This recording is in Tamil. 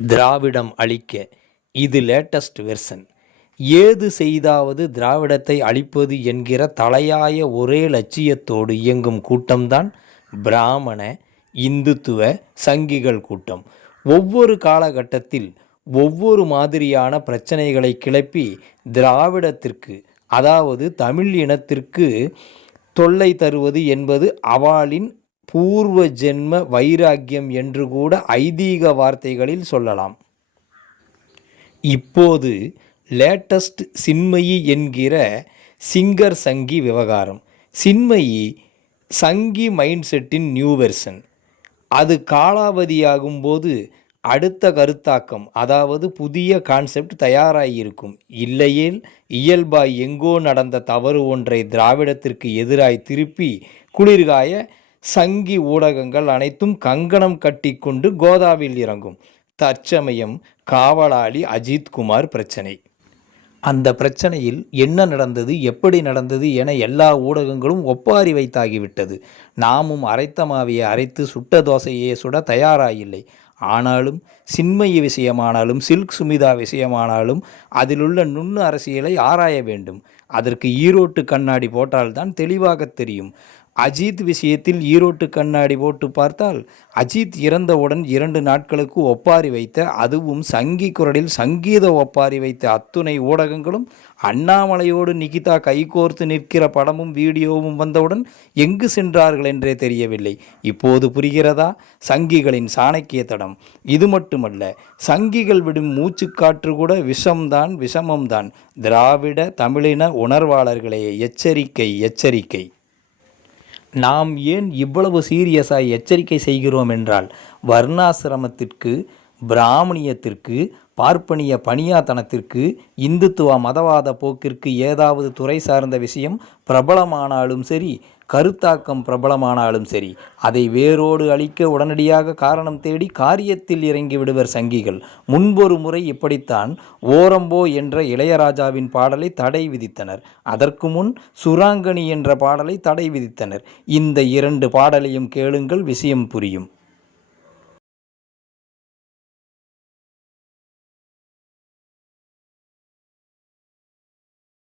திராவிடம் அழிக்க இது லேட்டஸ்ட் வெர்சன். ஏது செய்தாவது திராவிடத்தை அழிப்பது என்கிற தலையாய ஒரே லட்சியத்தோடு இயங்கும் கூட்டம்தான் பிராமண இந்துத்துவ சங்கிகள் கூட்டம். ஒவ்வொரு காலகட்டத்தில் ஒவ்வொரு மாதிரியான பிரச்சனைகளை கிளப்பி திராவிடத்திற்கு, அதாவது தமிழ் இனத்திற்கு தொல்லை தருவது என்பது அவளின் பூர்வ ஜென்ம வைராக்கியம் என்று கூட ஐதீக வார்த்தைகளில் சொல்லலாம். இப்போது லேட்டஸ்ட் சின்மயி என்கிற சிங்கர் சங்கி விவகாரம். சின்மயி சங்கி மைண்ட் செட்டின் நியூ வெர்ஷன். அது காலாவதியாகும் போது அடுத்த கருத்தாக்கம், அதாவது புதிய கான்செப்ட் தயாராகியிருக்கும். இல்லையேல் இயல்பாய் எங்கோ நடந்த தவறு ஒன்றை திராவிடத்திற்கு எதிராய் திருப்பி குளிர்காய சங்கி ஊடகங்கள் அனைத்தும் கங்கணம் கட்டி கொண்டு கோதாவில் இறங்கும். தற்சமயம் காவலாளி அஜித்குமார் பிரச்சனை. அந்த பிரச்சனையில் என்ன நடந்தது, எப்படி நடந்தது என எல்லா ஊடகங்களும் ஒப்பாரி வைத்தாகிவிட்டது. நாமும் அரைத்த மாவியை அரைத்து சுட்ட தோசையே சுட தயாராகில்லை. ஆனாலும் சின்மயி விஷயமானாலும் சில்க் சுமிதா விஷயமானாலும் அதிலுள்ள நுண்ணு அரசியலை ஆராய வேண்டும். அதற்கு ஈரோட்டு கண்ணாடி போட்டால்தான் தெளிவாக தெரியும். அஜித் விஷயத்தில் ஈரோட்டு கண்ணாடி போட்டு பார்த்தால் அஜித் இறந்தவுடன் 2 நாட்களுக்கு ஒப்பாரி வைத்த, அதுவும் சங்கி குரலில் சங்கீத ஒப்பாரி வைத்த அத்துணை ஊடகங்களும் அண்ணாமலையோடு நிகிதா கைகோர்த்து நிற்கிற படமும் வீடியோவும் வந்தவுடன் எங்கு சென்றார்கள் என்றே தெரியவில்லை. இப்போது புரிகிறதா சங்கிகளின் சாணக்கிய தடம்? இது மட்டுமல்ல, சங்கிகள் விடும் மூச்சுக்காற்று கூட விஷம்தான், விஷமம்தான். திராவிட தமிழின உணர்வாளர்களே, எச்சரிக்கை எச்சரிக்கை. நாம் ஏன் இவ்வளவு சீரியஸாய் எச்சரிக்கை செய்கிறோம் என்றால், வர்ணாசிரமத்திற்கு, பிராமணியத்திற்கு, பார்ப்பனிய பணியாத்தனத்திற்கு, இந்துத்துவ மதவாத போக்கிற்கு ஏதாவது துறை சார்ந்த விஷயம் பிரபலமானாலும் சரி, கருத்தாக்கம் பிரபலமானாலும் சரி, அதை வேரோடு அழிக்க உடனடியாக காரணம் தேடி காரியத்தில் இறங்கி விடுவர் சங்கிகள். முன்பொரு முறை இப்படித்தான் ஓரம்போ என்ற இளையராஜாவின் பாடலை தடை விதித்தனர். அதற்கு முன் சுராங்கனி என்ற பாடலை தடை விதித்தனர். இந்த 2 பாடலையும் கேளுங்கள், விஷயம் புரியும்.